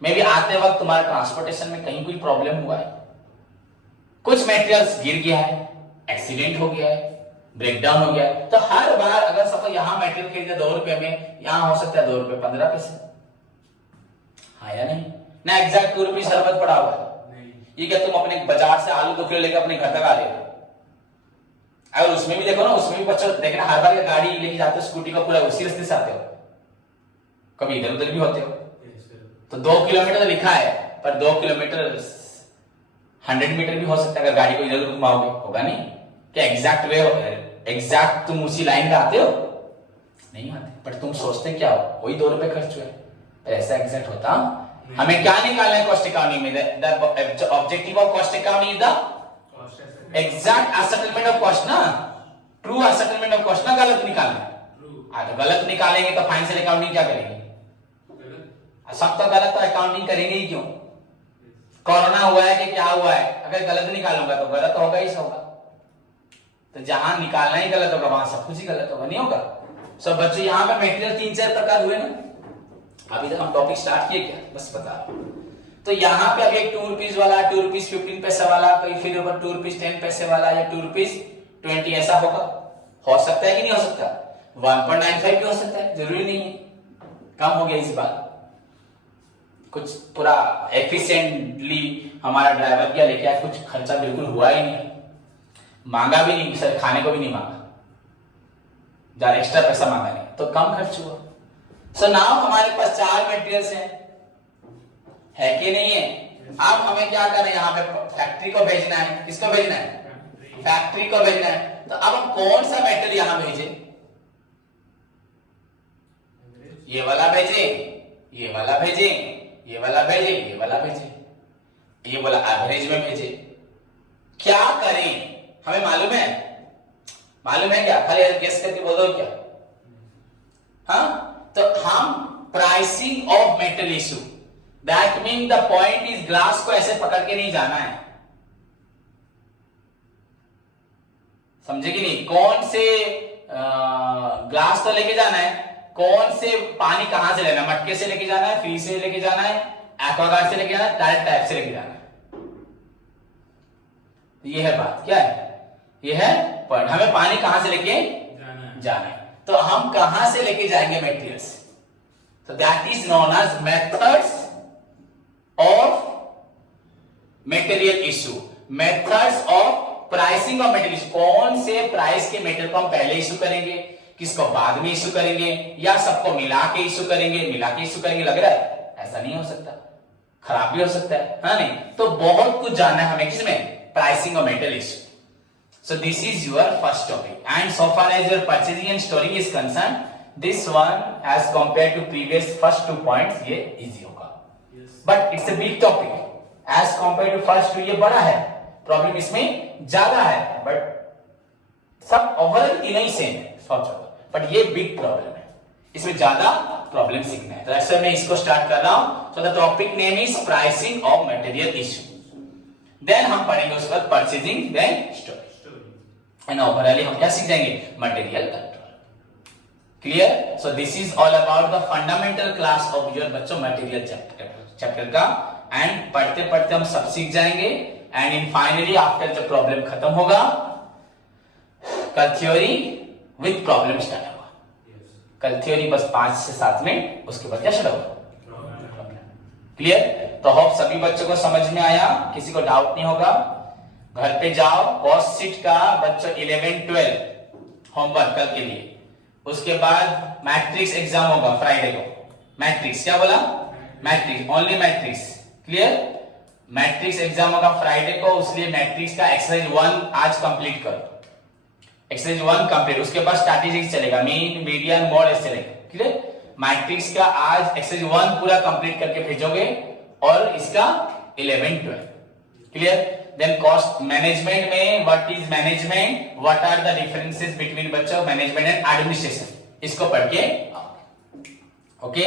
मे भी आते वक्त तुम्हारे ट्रांसपोर्टेशन में कहीं कोई प्रॉब्लम हुआ है, कुछ मटेरियल्स गिर गया है, एक्सीडेंट हो गया है, ब्रेकडाउन हो गया है, तो हर बार अगर सपोज यहां मटेरियल खरीदे 2 रुपए में, यहां हो सकता है 2 रुपए 15 पैसे। हाँ या नहीं? ना एग्जैक्ट 2 रुपये शरबत पड़ा हुआ है। ये क्या तुम अपने बाजार से आलू 2 किलो लेकर अपने घर तक आ रहे हो? अगर उसमें भी देखो ना, उसमें भी बच्चों देखना, हर बार गाड़ी लेके जाते हो स्कूटी का पूरा उसी रास्ते से आते हो, कभी इधर उधर भी होते हो। तो 2 किलोमीटर तो लिखा है, पर 2 किलोमीटर 100 मीटर भी हो सकता है अगर गाड़ी को इधर उधर घुमाओगे, होगा नहीं? क्या एग्जैक्ट वे एग्जैक्ट तुम उसी लाइन पे आते हो? नहीं आते। पर तुम सोचते क्या हो, वही 2 रुपए खर्च हुए, पर ऐसा एग्जैक्ट होता? हमें क्या निकालना है कॉस्ट अकाउंटिंग में? The objective of cost accounting is the exact ascertainment of cost ना, ट्रू असेटलमेंट ऑफ कॉस्ट ना, गलत निकालना। तो गलत निकालेंगे तो फाइनेंशियल अकाउंटिंग क्या करेंगे? सब तो गलत, तो अकाउंटिंग करेंगे ही क्यों? कोरोना हुआ है कि क्या हुआ है, अगर गलत निकालूंगा तो गलत होगा ही होगा। तो जहां निकालना ही गलत होगा वहां सब कुछ ही गलत होगा, नहीं होगा? सब बच्चों यहाँ पे मेटेरियल 3-4 प्रकार हुए ना। अभी तक हम टॉपिक स्टार्ट किए क्या, बस बता रहा हूं। तो यहाँ पे अब एक 2 रुपीज वाला, 2 रुपीज 15 पैसे वाला, कोई फिर ऊपर 2 रुपीज 10 पैसे वाला, या 2 रुपीज 20, ऐसा होगा? हो सकता है कि नहीं हो सकता? 1.95 भी हो सकता है, जरूरी नहीं है। कम हो गया इस बार, कुछ पूरा एफिशिएंटली हमारा ड्राइवर क्या लेके आया, कुछ खर्चा बिल्कुल हुआ ही नहीं, मांगा भी नहीं सर, खाने को भी नहीं मांगा, ज्यादा एक्स्ट्रा पैसा मांगा नहीं, तो कम खर्च हुआ। सो नाउ हमारे पास 4 मटेरियल्स हैं, है कि नहीं है? अब हमें क्या करना है, यहाँ पे फैक्ट्री को भेजना है। किसको भेजना है? फैक्ट्री को भेजना है। तो अब हम कौन सा मेटेरियल यहां भेजे? ये वाला भेजे, ये वाला भेजे, ये वाला भेजे, ये वाला भेजे, ये वाला एवरेज में भेजे। क्या करें हमें मालूम है? मालूम है क्या? खाली गेस करके बोलो क्या? हाँ, तो हम pricing of metal issue, that mean the point is glass को ऐसे पकड़ के नहीं जाना है, समझे कि नहीं? कौन से ग्लास तो लेके जाना है, कौन से पानी कहां से लेना है, मटके से लेके जाना है, फ्रीज से लेके जाना है, एक्वागार्ड से लेके जाना है, डायरेक्ट टैप से लेके जाना है। तो ये है बात, क्या है? ये है पॉइंट, हमें पानी कहां से लेके जाना है। तो हम कहां से लेके जाएंगे मटेरियल्स? तो that is known as methods of material issue, methods of pricing of material. कौन से प्राइस के मटेरियल को हम पहले इशू करेंगे, किसको बाद में इशू करेंगे, या सबको मिला के इशू करेंगे? मिला के इशू करेंगे, लग रहा है? ऐसा नहीं हो सकता, खराब भी हो सकता है, हाँ नहीं? तो बहुत कुछ जानना है हमें किसमें? Pricing of material issue. So this is your first topic, and so far as your purchasing and storing is concerned, this one as compared to previous first 2 points ये easy होगा, but it's a big topic as compared to first 2, ये बड़ा है, problem इसमें ज्यादा है, but सब overall तीनों ही सेम है, सोचो, बट ये बिग प्रॉब्लम है, इसमें ज्यादा प्रॉब्लम सीखना है। तो ऐसे मैं इसको स्टार्ट कर रहा हूं। So the topic name is pricing of material issue, then हम पढ़ेंगे उसके बाद purchasing, then storage, and overall हम क्या सीख जाएंगे? Material control. Clear? So this is all about the fundamental class of your बच्चों मटेरियल चैप्टर का, एंड पढ़ते पढ़ते हम सब सीख जाएंगे, एंड इन फाइनली आफ्टर जब प्रॉब्लम खत्म होगा, कल थ्योरी विद प्रॉब्लम स्टार्ट होगा। कल थ्योरी बस 5 से 7 मिनट, उसके बाद क्या शुरू होगा? क्लियर? तो होप सभी बच्चों को समझ में आया, किसी को डाउट नहीं होगा। घर पे जाओ, कॉस्ट शीट का बच्चों 11-12 होमवर्क कल के लिए, उसके बाद मैट्रिक्स एग्जाम होगा फ्राइडे को। मैट्रिक्स क्या बोला? Matrix, only matrix. Clear? Matrix exam होगा फ्राइडे को, इसलिए मैट्रिक्स का एक्सरसाइज 1 आज कंप्लीट करो, एक्सरसाइज 1 कंप्लीट। उसके बाद स्ट्रैटेजिक्स चलेगा, मीन, मीडियन, मोड ऐसे चलेगा। क्लियर? मैट्रिक्स का आज एक्सरसाइज 1 पूरा कंप्लीट करके भेजोगे, और इसका 11-12। क्लियर? देन कॉस्ट मैनेजमेंट में what is management, what are the differences between बच्चों मैनेजमेंट एंड एडमिनिस्ट्रेशन, इसको पढ़ के ओके।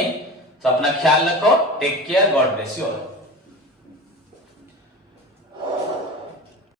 तो अपना ख्याल रखो, take care, God bless you all.